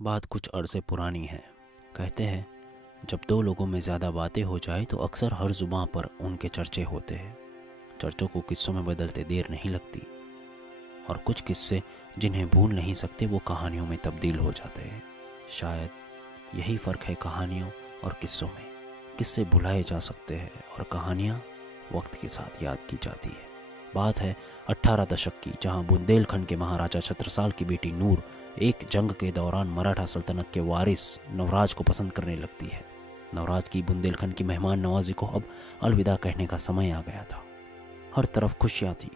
बात कुछ अरसे पुरानी है। कहते हैं जब दो लोगों में ज़्यादा बातें हो जाए तो अक्सर हर जुबां पर उनके चर्चे होते हैं। चर्चों को किस्सों में बदलते देर नहीं लगती और कुछ किस्से जिन्हें भूल नहीं सकते वो कहानियों में तब्दील हो जाते हैं। शायद यही फ़र्क है कहानियों और किस्सों में। किस्से भुलाए जा सकते हैं और कहानियाँ वक्त के साथ याद की जाती है। बात है 18 दशक की, जहाँ बुंदेलखंड के महाराजा छत्रसाल की बेटी नूर एक जंग के दौरान मराठा सल्तनत के वारिस नवराज को पसंद करने लगती है। नवराज की बुंदेलखंड की मेहमान नवाजी को अब अलविदा कहने का समय आ गया था। हर तरफ खुशियाँ थी।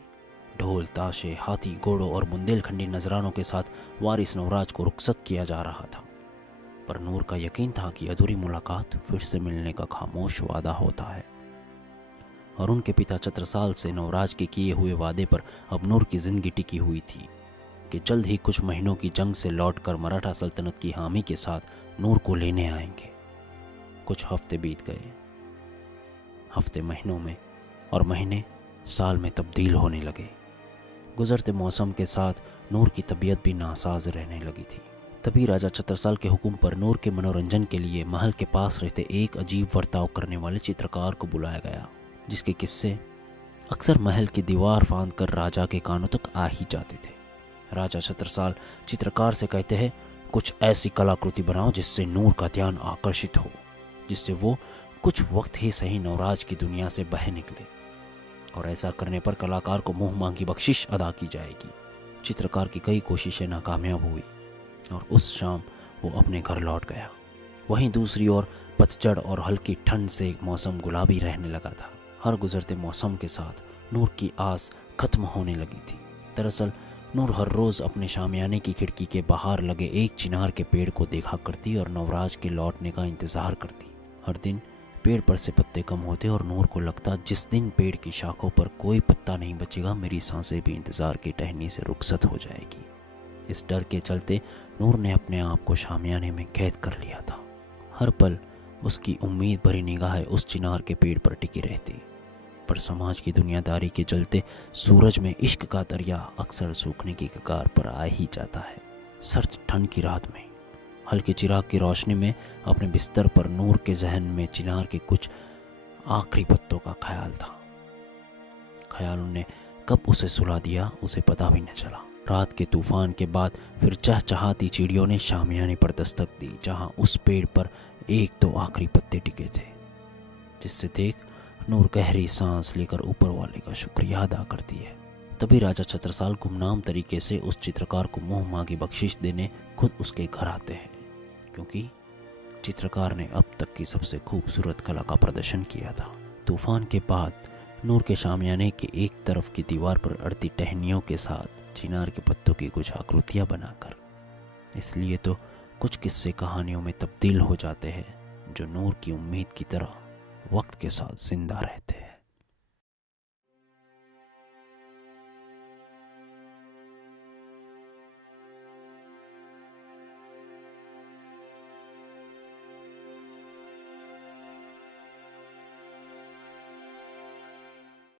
ढोल ताशे, हाथी घोड़ों और बुंदेलखंडी नजरानों के साथ वारिस नवराज को रुखसत किया जा रहा था। पर नूर का यकीन था कि अधूरी मुलाकात फिर से मिलने का खामोश वादा होता है और उनके पिता छत्रसाल से नवराज के किए हुए वादे पर अब नूर की जिंदगी टिकी हुई थी कि जल्द ही कुछ महीनों की जंग से लौटकर मराठा सल्तनत की हामी के साथ नूर को लेने आएंगे। कुछ हफ्ते बीत गए। हफ्ते महीनों में और महीने साल में तब्दील होने लगे। गुजरते मौसम के साथ नूर की तबीयत भी नासाज रहने लगी थी। तभी राजा छत्रसाल के हुक्म पर नूर के मनोरंजन के लिए महल के पास रहते एक अजीब बर्ताव करने वाले चित्रकार को बुलाया गया, जिसके किस्से अक्सर महल की दीवार फांद कर राजा के कानों तक आ ही जाते थे। राजा छत्रसाल चित्रकार से कहते हैं, कुछ ऐसी कलाकृति बनाओ जिससे नूर का ध्यान आकर्षित हो, जिससे वो कुछ वक्त ही सही नवराज की दुनिया से बह निकले, और ऐसा करने पर कलाकार को मुंह मांगी बख्शिश अदा की जाएगी। चित्रकार की कई कोशिशें नाकामयाब हुई और उस शाम वो अपने घर लौट गया। वहीं दूसरी ओर पतझड़ और हल्की ठंड से मौसम गुलाबी रहने लगा था। हर गुजरते मौसम के साथ नूर की आस खत्म होने लगी थी। दरअसल नूर हर रोज़ अपने शामियाने की खिड़की के बाहर लगे एक चिनार के पेड़ को देखा करती और नवराज के लौटने का इंतज़ार करती। हर दिन पेड़ पर से पत्ते कम होते और नूर को लगता, जिस दिन पेड़ की शाखों पर कोई पत्ता नहीं बचेगा मेरी सांसें भी इंतज़ार की टहनी से रुखसत हो जाएगी। इस डर के चलते नूर ने अपने आप को शामियाने में कैद कर लिया था। हर पल उसकी उम्मीद भरी निगाहें उस चिनार के पेड़ पर टिकी रहती, पर समाज की दुनियादारी के चलते सूरज में इश्क का दरिया अक्सर सूखने की कगार पर आ ही जाता है। सर्द ठंड की रात में हल्के चिराग की रोशनी में अपने बिस्तर पर नूर के जहन में चिनार के कुछ आखिरी पत्तों का ख्याल था। ख्यालों ने कब उसे सुला दिया उसे पता भी न चला। रात के तूफान के बाद फिर चहचहाती चिड़ियों ने शामियाने पर दस्तक दी, जहां उस पेड़ पर एक दो आखिरी पत्ते टिके थे, जिससे देख नूर गहरी सांस लेकर ऊपर वाले का शुक्रिया अदा करती है। तभी राजा छत्रसाल गुमनाम तरीके से उस चित्रकार को मुंह मांगी बख्शिश देने खुद उसके घर आते हैं, क्योंकि चित्रकार ने अब तक की सबसे खूबसूरत कला का प्रदर्शन किया था। तूफान के बाद नूर के शामियाने के एक तरफ की दीवार पर अड़ती टहनियों के साथ चिनार के पत्तों की कुछ आकृतियां बनाकर। इसलिए तो कुछ किस्से कहानियों में तब्दील हो जाते हैं, जो नूर की उम्मीद की तरह वक्त के साथ जिंदा रहते हैं।